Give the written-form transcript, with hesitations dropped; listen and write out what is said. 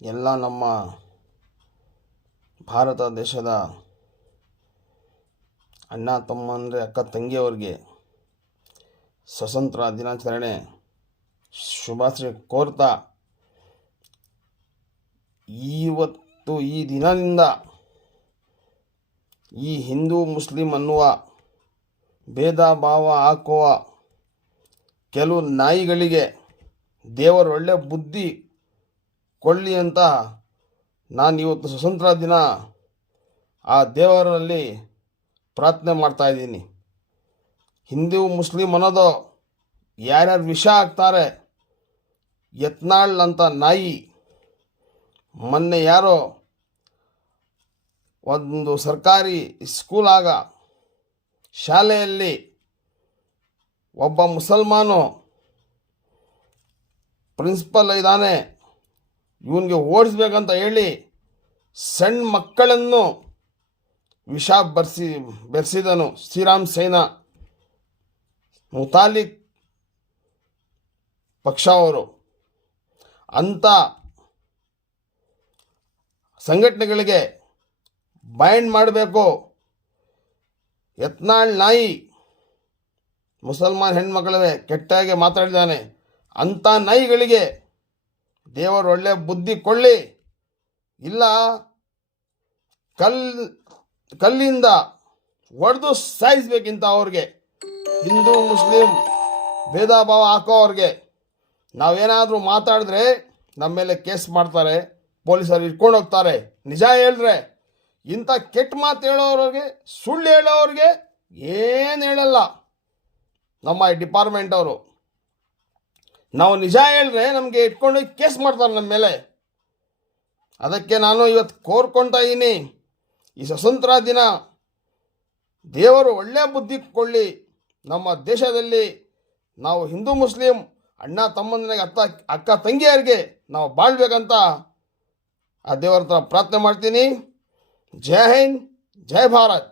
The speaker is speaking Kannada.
ಎಲ್ಲ ನಮ್ಮ ಭಾರತ ದೇಶದ ಅಣ್ಣ ತಮ್ಮಂದರೆ ಅಕ್ಕ ತಂಗಿಯವರಿಗೆ ಸ್ವತಂತ್ರ ದಿನಾಚರಣೆ ಶುಭಾಶಯ ಕೋರ್ತಾ, ಇವತ್ತು ಈ ದಿನದಿಂದ ಈ ಹಿಂದೂ ಮುಸ್ಲಿಂ ಅನ್ನುವ ಭೇದ ಭಾವ ಹಾಕುವ ಕೆಲವು ನಾಯಿಗಳಿಗೆ ದೇವರು ಒಳ್ಳೆ ಬುದ್ಧಿ ಕೊಳ್ಳಿ ಅಂತ ನಾನು ಇವತ್ತು ಸ್ವತಂತ್ರ ದಿನ ಆ ದೇವರಲ್ಲಿ ಪ್ರಾರ್ಥನೆ ಮಾಡ್ತಾಯಿದ್ದೀನಿ. ಹಿಂದೂ ಮುಸ್ಲಿಂ ಅನ್ನೋದು ಯಾರ್ಯಾರು ವಿಷ ಹಾಕ್ತಾರೆ, ಯತ್ನಾಳ್ ಅಂತ ನಾಯಿ ಮೊನ್ನೆ ಯಾರೋ ಒಂದು ಸರ್ಕಾರಿ ಸ್ಕೂಲಾಗ ಶಾಲೆಯಲ್ಲಿ ಒಬ್ಬ ಮುಸಲ್ಮಾನು ಪ್ರಿನ್ಸಿಪಲ್ ಇದ್ದಾನೆ, ಇವನಿಗೆ ಓಡಿಸ್ಬೇಕಂತ ಹೇಳಿ ಸಣ್ಣ ಮಕ್ಕಳನ್ನು ವಿಷ ಬೆರೆಸಿದನು. ಶ್ರೀರಾಮ್ ಸೇನಾ ಮುತಾಲಿಕ್ ಪಕ್ಷ ಅವರು ಅಂಥ ಸಂಘಟನೆಗಳಿಗೆ ಬ್ಯಾನ್ ಮಾಡಬೇಕು. ಯತ್ನಾಳ್ ನಾಯಿ ಮುಸಲ್ಮಾನ್ ಹೆಣ್ಮಕ್ಳಿಗೆ ಕೆಟ್ಟಾಗೆ ಮಾತಾಡಿದ್ದಾನೆ. ಅಂಥ ನಾಯಿಗಳಿಗೆ ದೇವರು ಒಳ್ಳೆ ಬುದ್ಧಿ ಕೊಳ್ಳಿ, ಇಲ್ಲ ಕಲ್ಲಿಂದ ಹೊಡೆದು ಸಾಯಿಸ್ಬೇಕಿಂತ ಅವ್ರಿಗೆ. ಹಿಂದೂ ಮುಸ್ಲಿಂ ಭೇದ ಭಾವ ಹಾಕೋವ್ರಿಗೆ ನಾವೇನಾದರೂ ಮಾತಾಡಿದ್ರೆ ನಮ್ಮ ಮೇಲೆ ಕೇಸ್ ಮಾಡ್ತಾರೆ, ಪೊಲೀಸರು ಇಟ್ಕೊಂಡು ಹೋಗ್ತಾರೆ. ನಿಜ ಹೇಳಿದ್ರೆ ಇಂಥ ಕೆಟ್ಟ ಮಾತು ಹೇಳೋವ್ರಿಗೆ, ಸುಳ್ಳು ಹೇಳೋವ್ರಿಗೆ ಏನು ಹೇಳಲ್ಲ ನಮ್ಮ ಡಿಪಾರ್ಟ್ಮೆಂಟ್ ಅವರು. ನಾವು ನಿಜ ಹೇಳಿದ್ರೆ ನಮಗೆ ಇಟ್ಕೊಂಡೋಗಿ ಕೇಸ್ ಮಾಡ್ತಾರೆ ನಮ್ಮ ಮೇಲೆ. ಅದಕ್ಕೆ ನಾನು ಇವತ್ತು ಕೋರ್ಕೊಳ್ತಾ ಇದ್ದೀನಿ, ಈ ಸ್ವತಂತ್ರ ದಿನ ದೇವರು ಒಳ್ಳೆಯ ಬುದ್ಧಿ ಕೊಳ್ಳಿ. ನಮ್ಮ ದೇಶದಲ್ಲಿ ನಾವು ಹಿಂದೂ ಮುಸ್ಲಿಂ ಅಣ್ಣ ತಮ್ಮಂದಿರಿಗೆ ಅಕ್ಕ ತಂಗಿಯರಿಗೆ ನಾವು ಬಾಳ್ಬೇಕಂತ ಆ ದೇವರ ಹತ್ರ ಪ್ರಾರ್ಥನೆ ಮಾಡ್ತೀನಿ. ಜೈ ಹಿಂದ್, ಜೈ ಭಾರತ್.